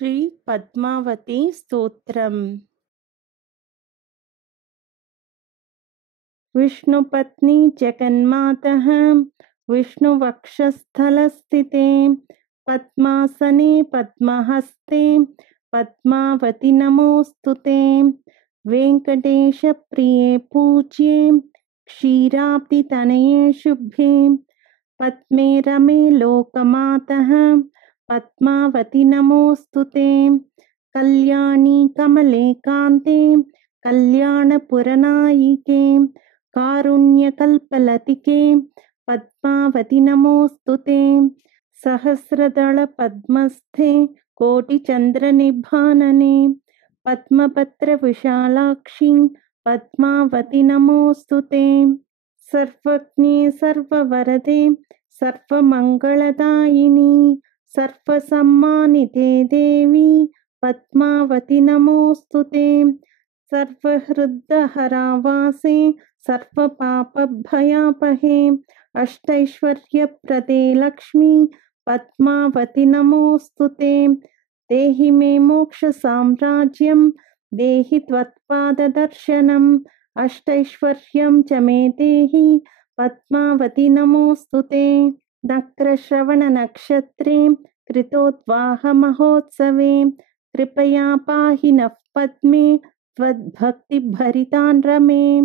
श्री पद्मावती स्तोत्रम्। विष्णुपत्नी जगन्मातः विष्णुवक्षस्थलस्थिते पद्मासने पद्महस्ते पद्मावती नमोस्तुते। वेङ्कटेशप्रिये पूज्ये क्षीराब्धितनये शुभे पद्मे रमे लोकमातः पद्मावती नमोस्तुते। कल्याणी कमले कान्ते कल्याणपुरनायिके कारुण्यकल्पलतिके पद्मावती नमोस्तुते। सहस्रदलपद्मस्थे कोटिचन्द्रनिभानने पद्मपत्रविशालाक्षी पद्मावती नमोस्तुते। सर्वज्ञे सर्ववरदे सर्वमङ्गलदायिनी सर्वसम्मानिते देवी पद्मावती नमोस्तुते। सर्वहृदहरावासे सर्वपापभयापहे अष्टैश्वर्यप्रदे लक्ष्मी पद्मावती नमोस्तुते। देहि मे मोक्षसाम्राज्यं देहि त्वत्पाददर्शनम् अष्टैश्वर्यं च मे देहि पद्मावती नमोस्तुते। नक्रश्रवणनक्षत्रे कृतोद्वाहमहोत्सवे कृपया पाहि नः पद्मे त्वद्भक्तिभरितान् रमे।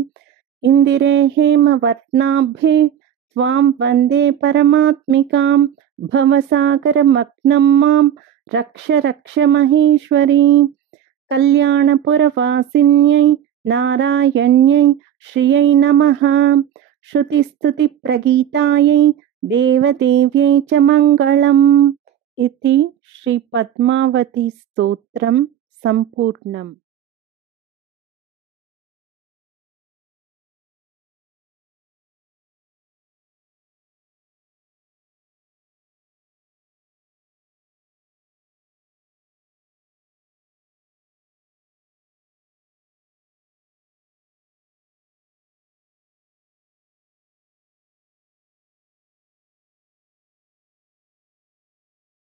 इन्दिरे हेमवर्णाभे त्वां वन्दे परमात्मिकां भवसागरमग्नं मां रक्ष रक्ष महेश्वरी। कल्याणपुरवासिन्यै नारायण्यै श्रियै नमः। श्रुतिस्तुतिप्रगीतायै देवदेव्यै च मङ्गलम्। इति श्रीपद्मावती स्तोत्रं सम्पूर्णम्।